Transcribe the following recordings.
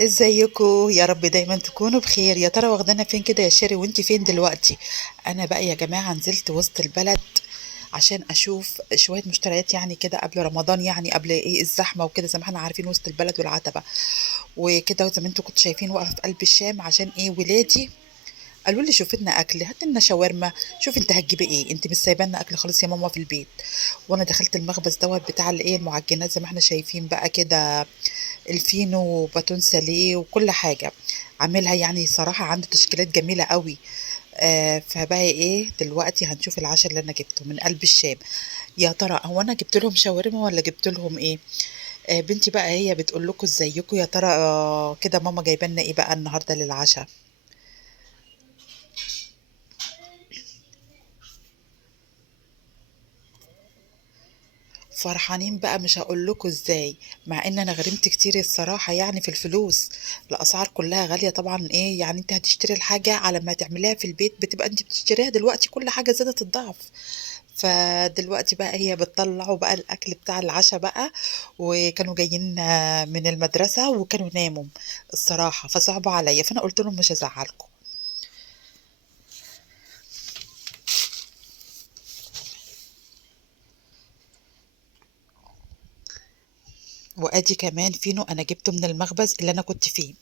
ازيكم؟ يا رب دايما تكونوا بخير. يا ترى واخدانا فين كده يا شيري؟ وانت فين دلوقتي؟ انا بقى يا جماعه نزلت وسط البلد عشان اشوف شويه مشتريات، يعني كده قبل رمضان، يعني قبل ايه الزحمه وكده، زي ما احنا عارفين وسط البلد والعتبه وكده، زي ما انتوا كنتوا شايفين واقفه في قلب الشام. عشان ايه؟ ولادي قالوا لي شوفي لنا اكل، هات لنا شاورما. شوف انت هتجيبي ايه؟ انت مش سايبه لنا اكل خالص يا ماما في البيت. وانا دخلت المخبز دوت بتاع الايه المعجنات، زي ما احنا شايفين بقى كده، الفينو وباتون ساليه وكل حاجه عاملها. يعني صراحه عنده تشكيلات جميله قوي. فبقى ايه دلوقتي هنشوف العشاء اللي انا جبته من قلب الشام. يا ترى هو انا جبت لهم شاورما ولا جبت لهم ايه؟ بنتي بقى هي بتقول لكم ازيكم. يا ترى كده ماما جايبه لنا ايه بقى النهارده للعشاء؟ فرحانين بقى مش هقول لكم ازاي، مع ان انا غرمت كتير الصراحه يعني في الفلوس. الاسعار كلها غاليه طبعا. ايه يعني انت هتشتري الحاجه على ما تعمليها في البيت بتبقى انت بتشتريها دلوقتي كل حاجه زادت الضعف. فدلوقتي بقى هي بتطلعوا بقى الاكل بتاع العشاء بقى. وكانوا جايين من المدرسه وكانوا ناموا الصراحه، فصعبوا عليا، فانا قلت لهم مش هزعلكم. وادي كمان فينو انا جبته من المخبز اللي انا كنت فيه.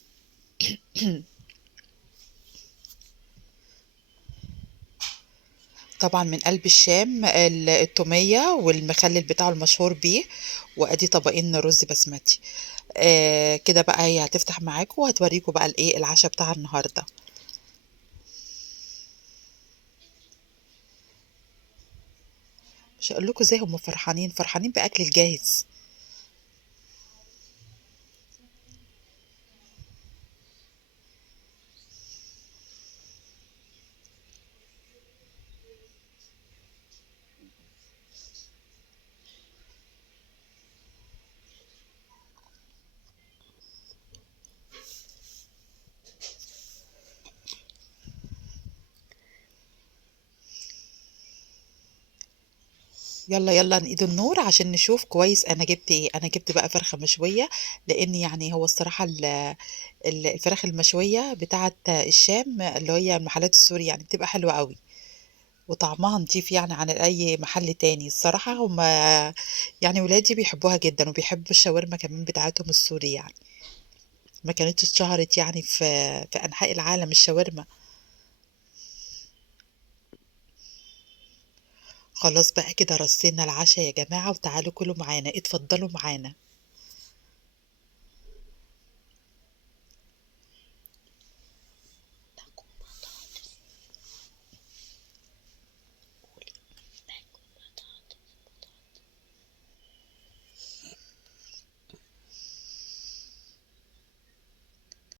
طبعا من قلب الشام، التومية والمخلل بتاعه المشهور بيه. وادي طبقين رز بسمتي. كده بقى هي هتفتح معاكم وهتوريكم بقى الايه العشاء بتاع النهارده. مش هقول لكم ازاي هم فرحانين فرحانين باكل الجاهز. يلا يلا نقيد النور عشان نشوف كويس انا جبت ايه. انا جبت بقى فرخه مشويه، لان يعني هو الصراحه الفراخ المشويه بتاعه الشام اللي هي المحلات السوري يعني بتبقى حلوه قوي، وطعمها نضيف يعني عن أي محل تاني. الصراحة هم يعني ولادي بيحبوها جدا، وبيحبوا الشاورما كمان بتاعتهم السوري يعني. ما كانتش اتشهرت يعني في أنحاء العالم الشاورما. خلاص بقى كده رصينا العشاء يا جماعة، وتعالوا كلوا معانا، اتفضلوا معانا.